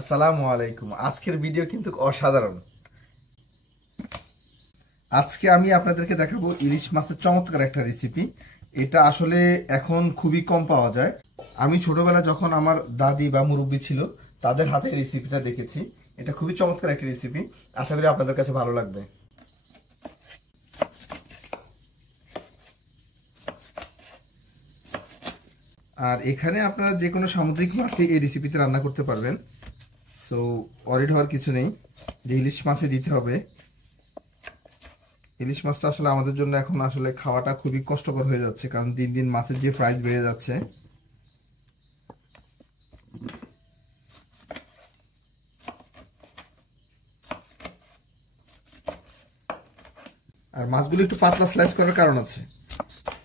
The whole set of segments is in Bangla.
আসসালামু আলাইকুম। আজকের ভিডিও কিন্তু অসাধারণ। আজকে আমি আপনাদেরকে দেখাবো ইলিশ মাছের চমৎকার একটা রেসিপি। এটা আসলে এখন খুবই কম পাওয়া যায়। আমি ছোটবেলা যখন আমার দাদি বা মুরব্বি ছিল তাদের হাতে এই রেসিপিটা দেখেছি। এটা খুবই চমৎকার একটা রেসিপি, আশা করি আপনাদের কাছে ভালো লাগবে। আর এখানে আপনারা যে কোনো সামুদ্রিক মাছই এই রেসিপিতে রান্না করতে পারবেন। সো অরিড হওয়ার কিছু নেই যে ইলিশ মাছে দিতে হবে। ইলিশ মাছটা আসলে আমাদের জন্য এখন আসলে খাওয়াটা খুবই কষ্টকর হয়ে যাচ্ছে, কারণ দিন দিন মাছের যে প্রাইস বেড়ে যাচ্ছে। আর মাছগুলো একটু পাতলা স্লাইস করার কারণ আছে।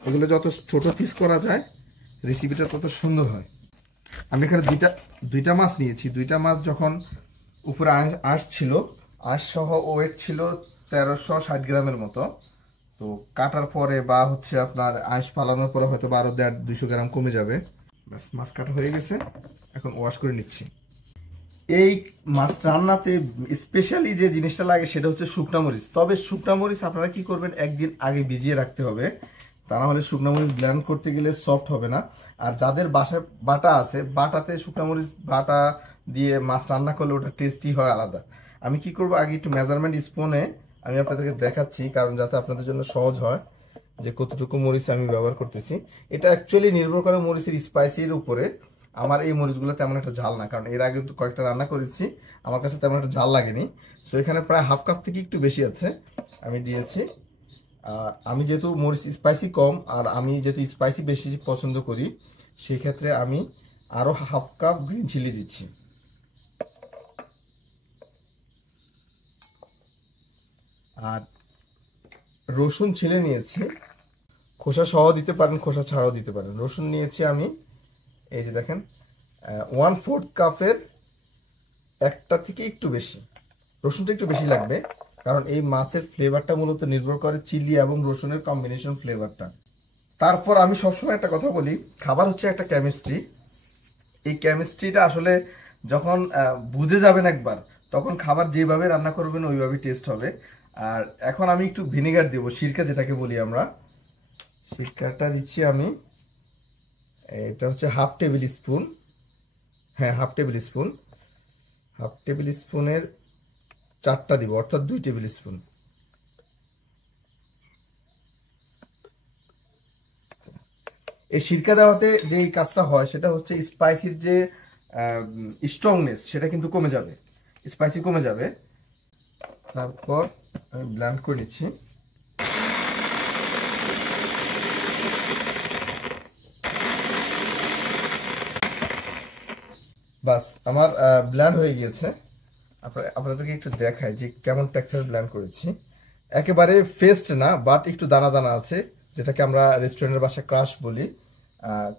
এগুলো যত ছোট পিস করা যায় রেসিপিটা তত সুন্দর হয়। আমি এখানে দুইটা মাছ নিয়েছি। দুইটা মাছ যখন উপরে আঁশ ছিল, আঁশ সহ ওয়েট ছিল 1360 গ্রামের মতো। তো কাটার পরে বা হচ্ছে আপনার আঁশ পালানোর পরে হয়তো 1200 গ্রাম কমে যাবে। ব্যাস, মাছ কাটা হয়ে গেছে, এখন ওয়াশ করে নিচ্ছি। এই মাছ রান্নাতে স্পেশালি যে জিনিসটা লাগে সেটা হচ্ছে শুকনা মরিচ। তবে শুকনা মরিচ আপনারা কি করবেন, একদিন আগে ভিজিয়ে রাখতে হবে, তা না হলে শুকনা মরিচ ব্লেন্ড করতে গেলে সফট হবে না। আর যাদের বাসায় বাটা আছে, বাটাতে শুকনা মরিচ বাটা দিয়ে মাছ রান্না করলে ওটা টেস্টি হয় আলাদা। আমি কি করব, আগে একটু মেজারমেন্ট স্পুনে আমি আপনাদেরকে দেখাচ্ছি, কারণ যাতে আপনাদের জন্য সহজ হয় যে কতটুকু মরিচ আমি ব্যবহার করতেছি। এটা অ্যাকচুয়ালি নির্ভর করে মরিচের স্পাইসির উপরে। আমার এই মরিচগুলো তেমন একটা ঝাল না, কারণ এর আগে কয়েকটা রান্না করেছি, আমার কাছে তেমন একটা ঝাল লাগেনি। সো এখানে প্রায় হাফ কাপ থেকে একটু বেশি আছে আমি দিয়েছি। আমি যেহেতু মরিচ স্পাইসি কম আর আমি যেহেতু স্পাইসি বেশি পছন্দ করি, সেক্ষেত্রে আমি আরও হাফ কাপ গ্রিন চিলি দিচ্ছি। আর রসুন ছিলে নিয়েছি, খোসা সহ দিতে পারেন, খোসা ছাড়াও দিতে পারেন। রসুন নিয়েছি আমি, এই যে দেখেন, 1/4 কাপের একটা থেকে একটু বেশি। রসুনটা একটু বেশি লাগবে, কারণ এই মাছের ফ্লেভারটা মূলত নির্ভর করে চিলি এবং রসুনের কম্বিনেশন ফ্লেভারটা। তারপর আমি সবসময় একটা কথা বলি, খাবার হচ্ছে একটা কেমিস্ট্রি। এই কেমিস্ট্রিটা আসলে যখন বুঝে যাবেন একবার, তখন খাবার যেভাবে রান্না করবেন ওইভাবেই টেস্ট হবে। আর এখন আমি একটু ভিনেগার দেবো, সিরকা যেটাকে বলি আমরা। সিরকাটা দিচ্ছি আমি, এটা হচ্ছে হাফ টেবিল স্পুন। হ্যাঁ, half tablespoon. Half table স্পুনের 4টা দিব, অর্থাৎ 2 টেবিল স্পুন। এই সিরকা দেওয়াতে যে কাজটা হয় সেটা হচ্ছে স্পাইসির যে স্ট্রংনেস সেটা কিন্তু কমে যাবে, স্পাইসি কমে যাবে। তারপর আমি ব্লেন্ড করে নিচ্ছি। বাস, আমার ব্লেন্ড হয়ে গিয়েছে। আপনাদেরকে একটু দেখাই যে কেমন টেক্সচার ব্লেন্ড করেছি। একেবারে পেস্ট না, বাট একটু দানা দানা আছে, যেটাকে আমরা রেস্টুরেন্টের ভাষায় ক্রাশ বলি।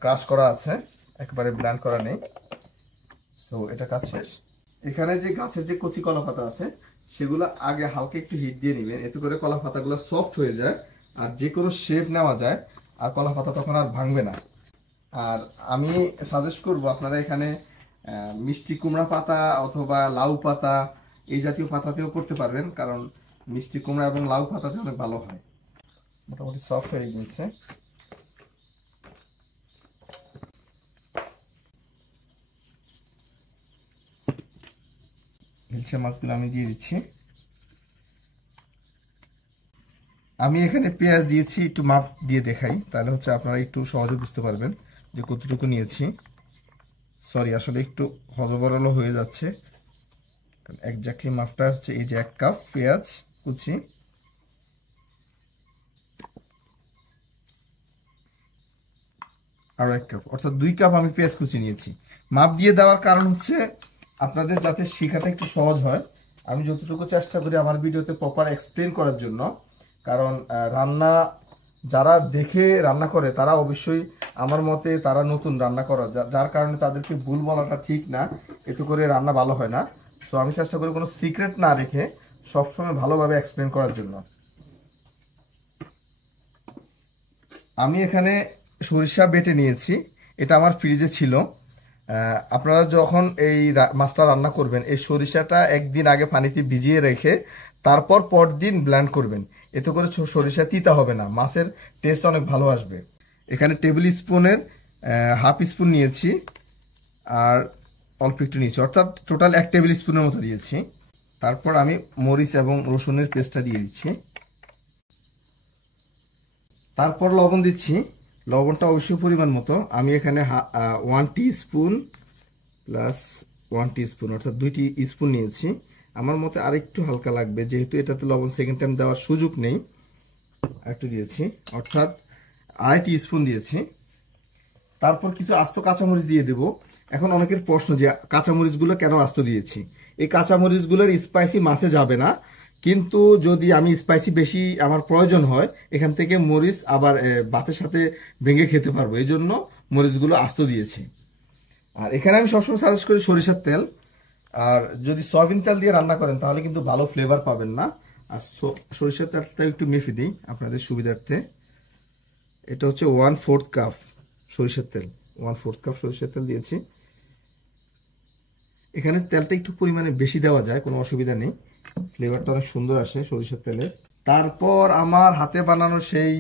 ক্রাশ করা আছে, একেবারে ব্লেন্ড করা নেই। সো এটা কাজ শেষ। এখানে যে গাছের যে কচি কলা পাতা আছে সেগুলো আগে হালকা একটু হিট দিয়ে নেবেন, এতে করে কলা পাতাগুলো সফট হয়ে যায় আর যে কোনো শেপ নেওয়া যায়, আর কলা পাতা তখন আর ভাঙবে না। আর আমি সাজেস্ট করব আপনারা এখানে মিষ্টি কুমড়া পাতা অথবা লাউ পাতা, এই জাতীয় পাতাতেও করতে পারবেন, কারণ মিষ্টি কুমড়া এবং লাউ পাতাতে অনেক ভালো হয়। মোটামুটি সফট হয়ে গিয়েছে। ইলশে মাছগুলো আমি দিয়ে দিচ্ছি। আমি এখানে পেঁয়াজ দিয়েছি, একটু মাপ দিয়ে দেখাই, তাহলে হচ্ছে আপনারা একটু সহজে বুঝতে পারবেন যে কতটুকু নিয়েছি। সরি, আসলে একটু হজবরল হয়ে যাচ্ছে। একজাক্টলি মাপটা হচ্ছে এই যে 1 কাপ পেঁয়াজ কুচি, আরও 1 কাপ, অর্থাৎ 2 কাপ আমি পেঁয়াজ কুচি নিয়েছি। মাপ দিয়ে দেওয়ার কারণ হচ্ছে আপনাদের যাতে শেখাটা একটু সহজ হয়। আমি যতটুকু চেষ্টা করি আমার ভিডিওতে প্রপার এক্সপ্লেন করার জন্য, কারণ রান্না যারা দেখে রান্না করে তারা অবশ্যই আমার মতে তারা নতুন রান্না করা, যার কারণে তাদেরকে ভুল বলাটা ঠিক না, এতে করে রান্না ভালো হয় না। সো আমি চেষ্টা করি কোনো সিক্রেট না রেখে সবসময় ভালোভাবে এক্সপ্লেন করার জন্য। আমি এখানে সরিষা বেটে নিয়েছি, এটা আমার ফ্রিজে ছিল। আপনারা যখন এই মাছটা রান্না করবেন, এই সরিষাটা একদিন আগে পানিতে ভিজিয়ে রেখে তারপর পরদিন ব্লেন্ড করবেন। এতে করে সরিষা তিতা হবে না, মাছের টেস্ট অনেক ভালো আসবে। এখানে টেবিল স্পুনের হাফ স্পুন নিয়েছি আর অল্প একটু নিয়েছি, অর্থাৎ টোটাল 1 টেবিল স্পুনের মতো দিয়েছি। তারপর আমি মরিচ এবং রসুনের পেস্টটা দিয়ে দিচ্ছি। তারপর লবণ দিচ্ছি, লবণটা অবশ্যই পরিমাণ মতো। আমি এখানে 1 টিস্পুন প্লাস 1 টিস্পুন অর্থাৎ 2 টিস্পুন নিয়েছি। আমার মতে আরেকটু হালকা লাগবে, যেহেতু এটাতে লবণ সেকেন্ড টাইম দেওয়ার সুযোগ নেই, একটু দিয়েছি অর্থাৎ 2.5 টিস্পুন দিয়েছি। তারপর কিছু আস্ত কাঁচামরিচ দিয়ে দেব। এখন অনেকের প্রশ্ন যে কাঁচামরিচগুলো কেন আস্ত দিয়েছি। এই কাঁচামরিচগুলোর স্পাইসি মাছে যাবে না, কিন্তু যদি আমি স্পাইসি বেশি আমার প্রয়োজন হয় এখান থেকে মরিচ আবার ভাতের সাথে ভেঙে খেতে পারবো, এই জন্য মরিচগুলো আস্ত দিয়েছি। আর এখানে আমি সবসময় সাজেস্ট করি সরিষার তেল। আর যদি সয়াবিন তেল দিয়ে রান্না করেন তাহলে কিন্তু ভালো ফ্লেভার পাবেন না। আর সরিষার তেলটা একটু মেপে দিই আপনাদের সুবিধার্থে। এটা হচ্ছে 1/4 কাপ সরিষার তেল, 1/4 কাপ সরিষার তেল দিয়েছি। এখানে তেলটা একটু পরিমাণে বেশি দেওয়া যায়, কোনো অসুবিধা নেই, ফ্লেভারটা অনেক সুন্দর আসে সরিষার তেলের। তারপর আমার হাতে বানানো সেই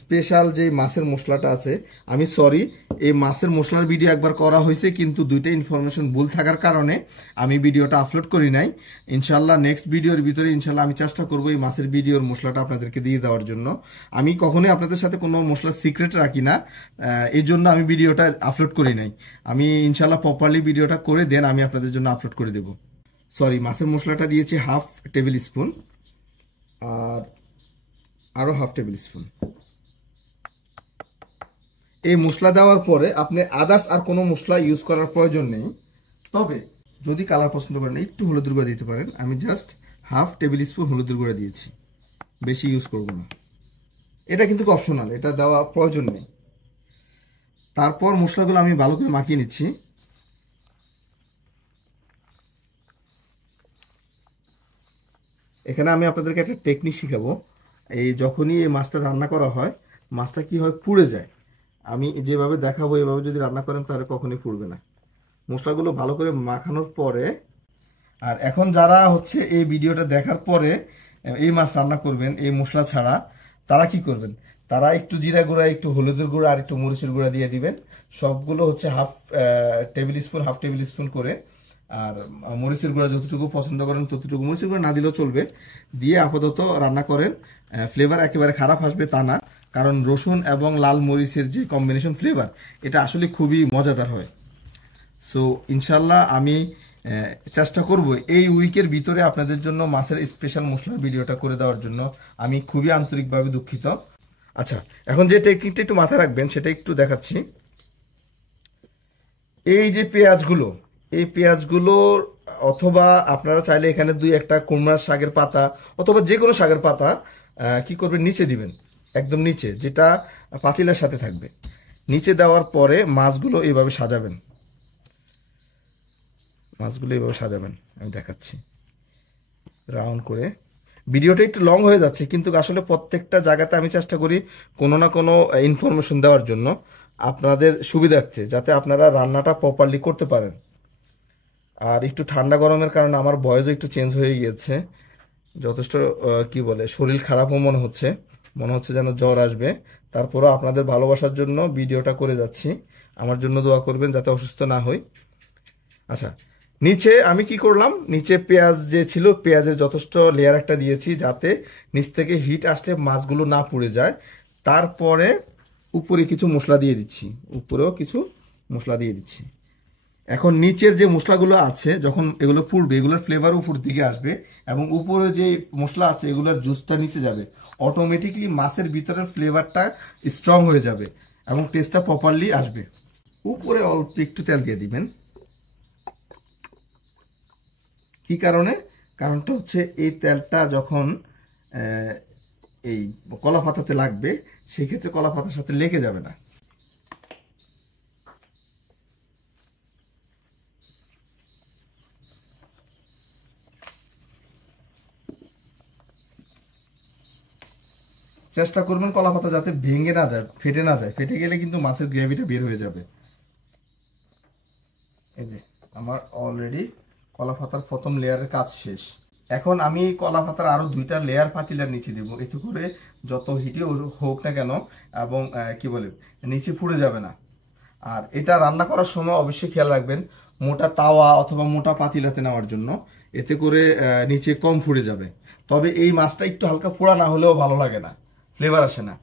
স্পেশাল যে মাছের মশলাটা আছে, আমি সরি এই মাছের মশলার ভিডিও একবার করা হয়েছে, কিন্তু দুইটা ইনফরমেশন ভুল থাকার কারণে আমি ভিডিওটা আপলোড করি নাই। ইনশাল্লাহ নেক্সট ভিডিওর ভিতরে ইনশাল্লাহ আমি চেষ্টা করবো এই মাছের ভিডিওর মশলাটা আপনাদেরকে দিয়ে দেওয়ার জন্য। আমি কখনোই আপনাদের সাথে কোনো মশলার সিক্রেট রাখি না, এই জন্য আমি ভিডিওটা আপলোড করি নাই। আমি ইনশাল্লাহ প্রপারলি ভিডিওটা করে দেন আমি আপনাদের জন্য আপলোড করে দেব। সরি, মাছের মশলাটা দিয়েছি 1/2 টেবিল স্পুন আর আরও 1/2 টেবিল স্পুন। এই মশলা দেওয়ার পরে আপনি আদার্স আর কোনো মশলা ইউজ করার প্রয়োজন নেই। তবে যদি কালার পছন্দ করেন একটু হলুদের গুঁড়া দিতে পারেন। আমি জাস্ট 1/2 টেবিল স্পুন হলুদের গুঁড়া দিয়েছি, বেশি ইউজ করব না। এটা কিন্তু অপশনাল, এটা দেওয়া প্রয়োজন নেই। তারপর মশলাগুলো আমি ভালো করে মাখিয়ে নিচ্ছি। এখানে আমি আপনাদেরকে একটা টেকনিক শিখাবো। এই যখনই এই মাছটা রান্না করা হয়, মাছটা কি হয় পুড়ে যায়। আমি যেভাবে দেখাবো এভাবে যদি রান্না করেন তাহলে কখনোই পুড়বে না। মশলাগুলো ভালো করে মাখানোর পরে, আর এখন যারা হচ্ছে এই ভিডিওটা দেখার পরে এই মাছ রান্না করবেন এই মশলা ছাড়া, তারা কি করবেন, তারা একটু জিরা গুঁড়া, একটু হলুদের গুঁড়া আর একটু মরিচের গুঁড়া দিয়ে দিবেন। সবগুলো হচ্ছে 1/2 টেবিল স্পুন করে। আর মরিচের গুঁড়া যতটুকু পছন্দ করেন ততটুকু, মরিচের গুঁড়া না দিলেও চলবে, দিয়ে আপাতত রান্না করেন। ফ্লেভার একেবারে খারাপ আসবে তা না, কারণ রসুন এবং লাল মরিচের যে কম্বিনেশন ফ্লেভার, এটা আসলে খুবই মজাদার হয়। সো ইনশাল্লাহ আমি চেষ্টা করব এই উইকের ভিতরে আপনাদের জন্য মাছের স্পেশাল মশলার ভিডিওটা করে দেওয়ার জন্য। আমি খুবই আন্তরিকভাবে দুঃখিত। আচ্ছা, এখন যে টেকনিকটা একটু মাথায় রাখবেন সেটা একটু দেখাচ্ছি। এই যে পেঁয়াজগুলো, এই পেঁয়াজগুলোর অথবা আপনারা চাইলে এখানে 2-1টা কুমড়ার শাকের পাতা অথবা যে কোনো শাকের পাতা কি করবেন, নিচে দিবেন, একদম নিচে, যেটা পাতিলার সাথে থাকবে। নিচে দেওয়ার পরে মাছগুলো এইভাবে সাজাবেন, মাছগুলো এইভাবে সাজাবেন। আমি দেখাচ্ছি রাউন্ড করে। ভিডিওটা একটু লং হয়ে যাচ্ছে, কিন্তু আসলে প্রত্যেকটা জায়গাতে আমি চেষ্টা করি কোনো না কোনো ইনফরমেশন দেওয়ার জন্য আপনাদের সুবিধার্থে, যাতে আপনারা রান্নাটা প্রপারলি করতে পারেন। আর একটু ঠান্ডা গরমের কারণে আমার ভয়েসও একটু চেঞ্জ হয়ে গিয়েছে, যথেষ্ট কি বলে শরীর খারাপও মনে হচ্ছে যেন জ্বর আসবে। তারপরও আপনাদের ভালোবাসার জন্য ভিডিওটা করে যাচ্ছি, আমার জন্য দোয়া করবেন যাতে অসুস্থ না হই। আচ্ছা, নিচে আমি কি করলাম, নিচে পেঁয়াজ যে ছিল পেঁয়াজের যথেষ্ট লেয়ার একটা দিয়েছি যাতে নিচ থেকে হিট আসলে মাছগুলো না পুড়ে যায়। তারপরে উপরে কিছু মশলা দিয়ে দিচ্ছি, উপরেও কিছু মশলা দিয়ে দিচ্ছি। এখন নিচের যে মশলাগুলো আছে যখন এগুলো পুড়বে, এগুলোর ফ্লেভার উপর দিকে আসবে এবং উপরে যে মশলা আছে এগুলোর জুসটা নিচে যাবে, অটোমেটিকলি মাছের ভিতরের ফ্লেভারটা স্ট্রং হয়ে যাবে এবং টেস্টটা প্রপারলি আসবে। উপরে অল্প একটু তেল দিয়ে দিবেন। কি কারণে? কারণটা হচ্ছে এই তেলটা যখন এই কলা পাতাতে লাগবে সেই ক্ষেত্রে কলা পাতার সাথে লেগে যাবে না। চেষ্টা করবেন কলা পাতা যাতে ভেঙে না যায়, ফেটে না যায়, ফেটে গেলে কিন্তু মাছের গ্রেভিটা বের হয়ে যাবে। অলরেডি কলা পাতার প্রথম লেয়ারের কাজ শেষ। এখন আমি কলা পাতার আরও 2টা লেয়ার পাতিলার নিচে দেবো, এতে করে যত হিটে হোক না কেন এবং কি বলে নিচে পুড়ে যাবে না। আর এটা রান্না করার সময় অবশ্যই খেয়াল রাখবেন মোটা তাওয়া অথবা মোটা পাতিলাতে নেওয়ার জন্য, এতে করে নিচে কম পুড়ে যাবে। তবে এই মাছটা একটু হালকা পোড়া না হলেও ভালো লাগে না, ফ্লেভার আসে না।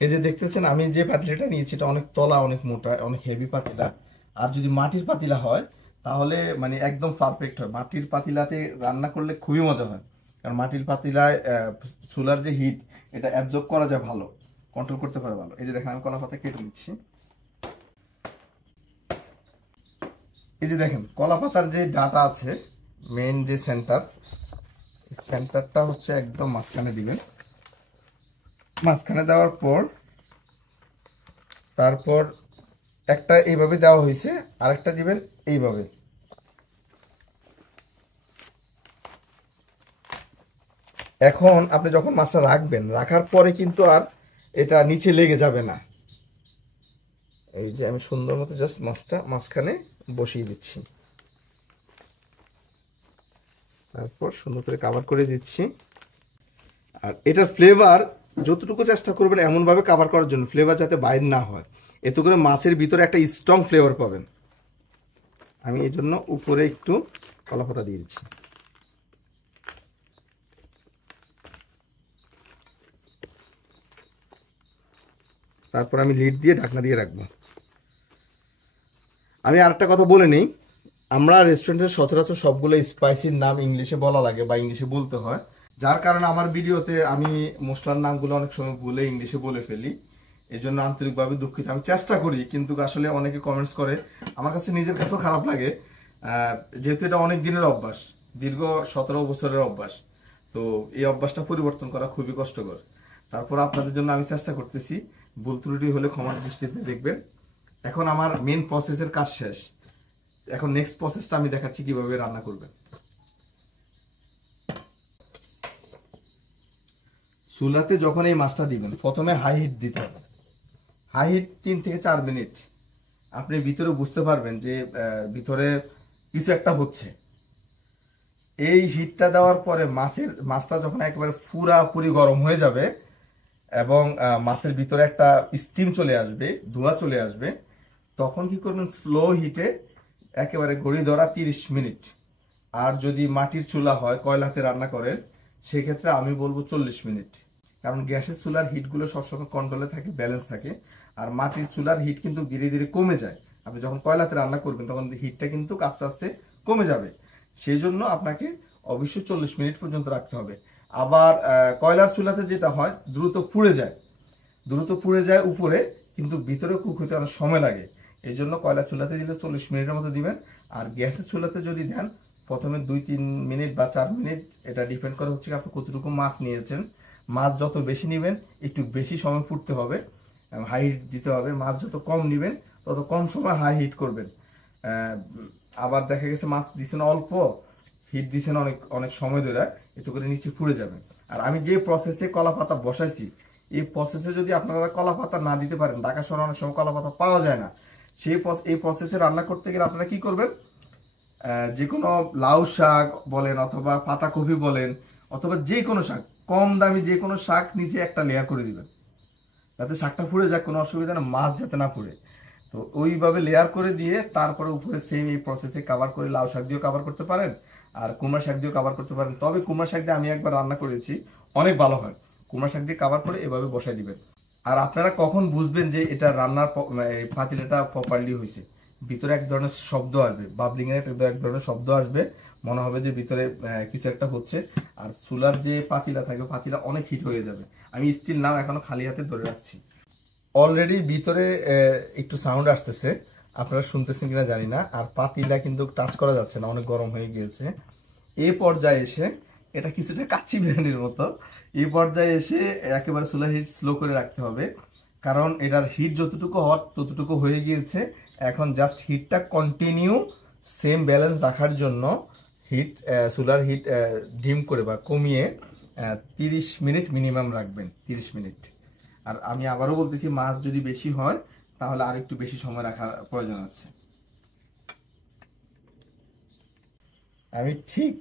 এই যে দেখতেছেন আমি যে পাতিলাটা নিয়েছি এটা অনেক তলা, অনেক মোটা, অনেক হেভি পাতিলা। আর যদি মাটির পাতিলা হয় তাহলে মানে একদম পারফেক্ট হয়। মাটির পাতিলাতে রান্না করলে খুবই মজা হয়, কারণ মাটির পাতিলায় চুলার যে হিট এটা অ্যাবজর্ব করা যায় ভালো, কন্ট্রোল করতে পারে ভালো। এই যে দেখেন আমি কলা পাতা কেটে নিচ্ছি। এই যে দেখেন কলা পাতার যে ডাটা আছে, মেইন যে সেন্টারটা হচ্ছে একদম মাঝখানে দিবেন। মাঝখানে দেওয়ার পর তারপর একটা এইভাবে দেওয়া হয়েছে, আরেকটা দিবেন এইভাবে। এখন আপনি যখন মাছটা রাখবেন, রাখার পরে কিন্তু আর এটা নিচে লেগে যাবে না। এই যে আমি সুন্দর মতো জাস্ট মাছটা মাঝখানে বসিয়ে দিচ্ছি, তারপর সুন্দর করে কভার করে দিচ্ছি। আর এটার ফ্লেভার যতটুকু চেষ্টা করবেন এমনভাবে কভার করার জন্য ফ্লেভার যাতে বাইরে না হয়, এতে করে মাছের ভিতরে একটা স্ট্রং ফ্লেভার পাবেন। আমি এই জন্য উপরে একটু কলা পাতা দিয়ে দিচ্ছি। তারপর আমি লিড দিয়ে ঢাকনা দিয়ে রাখবো। আমি আরেকটা কথা বলে নেই, আমরা রেস্টুরেন্টের সচরাচর সবগুলো স্পাইসির নাম ইংলিশে বলা লাগে বা ইংলিশে বলতে হয়, যার কারণে আমার ভিডিওতে আমি মশলার নামগুলো অনেক সময় ভুলে ইংলিশে বলে ফেলি। এই জন্য আন্তরিকভাবে দুঃখিত। আমি চেষ্টা করি, কিন্তু আসলে অনেকে কমেন্টস করে, আমার কাছে নিজের কাছেও খারাপ লাগে, যেহেতু এটা অনেক দিনের অভ্যাস, দীর্ঘ 17 বছরের অভ্যাস। তো এই অভ্যাসটা পরিবর্তন করা খুবই কষ্টকর। তারপর আপনাদের জন্য আমি চেষ্টা করতেছি, ভুল ত্রুটি হলে ক্ষমার দৃষ্টিতে দেখবেন। এখন আমার মেন প্রসেসের কাজ শেষ, এখন নেক্সট প্রসেসটা আমি দেখাচ্ছি কিভাবে রান্না করবেন। চুলাতে যখন এই মাছটা দিবেন প্রথমে হাই হিট দিতে হবে। হাই হিট 3 থেকে 4 মিনিট। আপনি ভিতরে বুঝতে পারবেন যে ভিতরে কিছু একটা হচ্ছে। এই হিটটা দেওয়ার পরে মাছটা যখন একেবারে পুরাপুরি গরম হয়ে যাবে এবং মাছের ভিতরে একটা স্টিম চলে আসবে, ধোঁয়া চলে আসবে, তখন কি করবেন স্লো হিটে একেবারে ঘড়ি ধরা 30 মিনিট। আর যদি মাটির চুলা হয়, কয়লাতে রান্না করেন, সেক্ষেত্রে আমি বলবো 40 মিনিট। কারণ গ্যাসের চুলার হিটগুলো সবসময় কন্ট্রোলে থাকে, ব্যালেন্স থাকে। আর মাটির চুলার হিট কিন্তু ধীরে ধীরে কমে যায়। আপনি যখন কয়লাতে রান্না করবেন তখন হিটটা কিন্তু আস্তে আস্তে কমে যাবে। সেই জন্য আপনাকে অবশ্যই 40 মিনিট পর্যন্ত রাখতে হবে। আবার কয়লার চুলাতে যেটা হয় দ্রুত পুড়ে যায় উপরে, কিন্তু ভিতরে কুক হতে অনেক সময় লাগে। এই জন্য কয়লার চুলাতে দিলে 40 মিনিটের মতো দিবেন। আর গ্যাসের চুলাতে যদি দেন প্রথমে 2-3 মিনিট বা 4 মিনিট, এটা ডিপেন্ড করে হচ্ছে আপনি কতটুকু মাছ নিয়েছেন। মাছ যত বেশি নেবেন একটু বেশি সময় ফুটতে হবে, হাই হিট দিতে হবে। মাছ যত কম নেবেন তত কম সময় হাই হিট করবেন। আবার দেখা গেছে মাছ দিচ্ছেন অল্প, হিট দিচ্ছেন অনেক অনেক সময় ধরে, এতে করে নিচে পুড়ে যাবে। আর আমি যে প্রসেসে কলা পাতা বসাইছি, এই প্রসেসে যদি আপনারা কলা পাতা না দিতে পারেন, ঢাকা শহরে অনেক সময় কলা পাতা পাওয়া যায় না, এই প্রসেসে রান্না করতে গেলে আপনারা কি করবেন, যে কোনো লাউ শাক বলেন অথবা পাতাকপি বলেন অথবা যে কোনো শাক, কম দামি যে কোনো শাক নিচে একটা লেয়ার করে দিবেন, যাতে শাকটা পুড়ে যাক, কোনো অসুবিধা না, মাছ যাতে না পুড়ে। তো ওইভাবে লেয়ার করে দিয়ে তারপরে উপরে সেম এই প্রসেসে কভার করে লাউ শাক দিয়েও কভার করতে পারেন আর কুমড়া শাক দিয়েও কভার করতে পারেন। তবে কুমড়া শাক দিয়ে আমি একবার রান্না করেছি, অনেক ভালো হয়। কুমড়া শাক দিয়ে কভার করে এভাবে বসাই দিবেন। আর আপনারা কখন বুঝবেন যে এটা রান্নার পাতিলটা প্রপারলি হয়েছে, ভিতরে এক ধরনের শব্দ আসবে, বাবলিং এর এক ধরনের শব্দ আসবে, মনে হবে যে ভিতরে কিছু একটা হচ্ছে। আর চুলার যে পাতিলা থাকবে, পাতিলা অনেক হিট হয়ে যাবে। আমি স্টিল নাও এখনো খালি হাতে ধরে রাখছি। অলরেডি ভিতরে একটু সাউন্ড আসতেছে, আপনারা শুনতেছেন কিনা জানি না। আর পাতিলা কিন্তু টাচ করা যাচ্ছে না, অনেক গরম হয়ে গিয়েছে। এই পর্যায়ে এসে এটা কিছুটা কাচ্চি বিরিয়ানির মতো, এই পর্যায়ে এসে একেবারে চুলার হিট স্লো করে রাখতে হবে, কারণ এটার হিট যতটুকু হট ততটুকু হয়ে গিয়েছে। এখন জাস্ট হিটটা কন্টিনিউ সেম ব্যালেন্স রাখার জন্য চুলার হিট ডিম করে বা কমিয়ে 30 মিনিট মিনিমাম রাখবেন, 30 মিনিট। আর আমি আবারও বলতেছি, মাছ যদি বেশি হয় তাহলে আর একটু বেশি সময় রাখার প্রয়োজন আছে। আমি ঠিক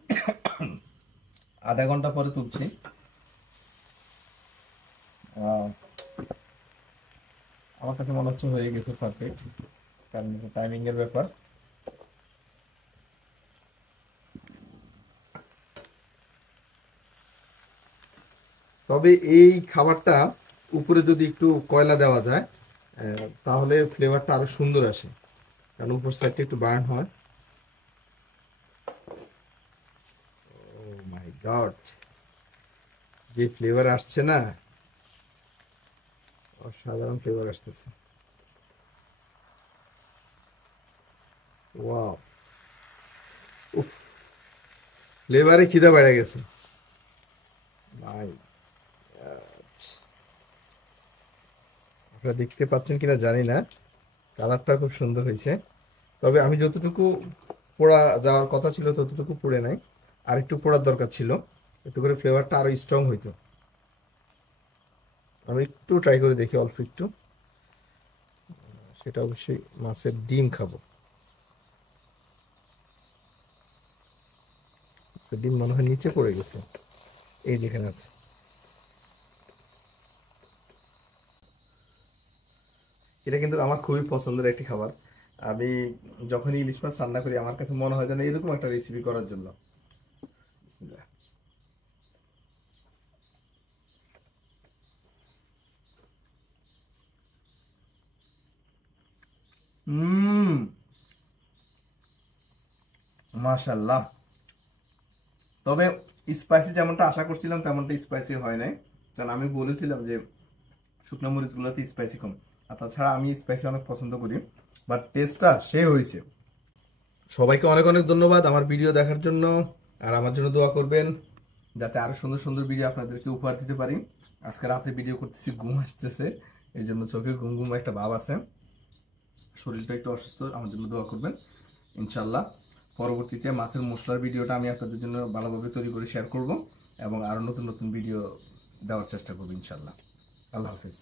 আধা ঘন্টা পরে তুলছি। আমার কাছে মনে হচ্ছে হয়ে গেছে পারফেক্ট, কারণ টাইমিং এর ব্যাপার। তবে এই খাবারটা উপরে যদি একটু কয়লা দেওয়া যায় তাহলে ফ্লেভারটা আরো সুন্দর আসে, কারণ উপর সাইডটা একটু বার্ন হয়। ও মাই গড, যে ফ্লেভার আসছে না, অসাধারণ ফ্লেভার আসতেছে। ওয়াও, উফ, ফ্লেভারে খিদা বেড়ে গেছে ভাই। আপনারা দেখতে পাচ্ছেন কিনা জানি না, কালারটা খুব সুন্দর হয়েছে। তবে আমি যতটুকু পোড়া যাওয়ার কথা ছিল ততটুকু পুড়ে নাই, আর একটু পোড়ার দরকার ছিল, এতে করে ফ্লেভারটা আরো স্ট্রং হইতো। আমি একটু ট্রাই করে দেখি, অল্প একটু। সেটা অবশ্যই মাছের ডিম খাবো। মাছের ডিম মনে হয় নিচে পড়ে গেছে, এই যেখানে আছে। এটা কিন্তু আমার খুবই পছন্দের একটি খাবার। আমি যখনই ইলিশ মাছ রান্না করি আমার কাছে মনে হয় যেন এরকম একটা রেসিপি করার জন্য। হুম, মাশাল্লাহ। তবে স্পাইসি যেমনটা আশা করছিলাম তেমনটা স্পাইসি হয় নাই, কারণ আমি বলেছিলাম যে শুকনো মরিচগুলোতে স্পাইসি কম। আর তাছাড়া আমি স্পাইসি অনেক পছন্দ করি, বাট টেস্টটা সে হয়েছে। সবাইকে অনেক অনেক ধন্যবাদ আমার ভিডিও দেখার জন্য। আর আমার জন্য দোয়া করবেন যাতে আরো সুন্দর সুন্দর ভিডিও আপনাদেরকে উপহার দিতে পারি। আজকে রাতে ভিডিও করতেছি, ঘুম আসতেছে, এই জন্য চোখে ঘুম ঘুম একটা ভাব আছে, শরীরটা একটু অসুস্থ। আমার জন্য দোয়া করবেন। ইনশাল্লাহ পরবর্তীতে মাছের মশলার ভিডিওটা আমি আপনাদের জন্য ভালোভাবে তৈরি করে শেয়ার করব, এবং আরো নতুন নতুন ভিডিও দেওয়ার চেষ্টা করবো ইনশাল্লাহ। আল্লাহ হাফিজ।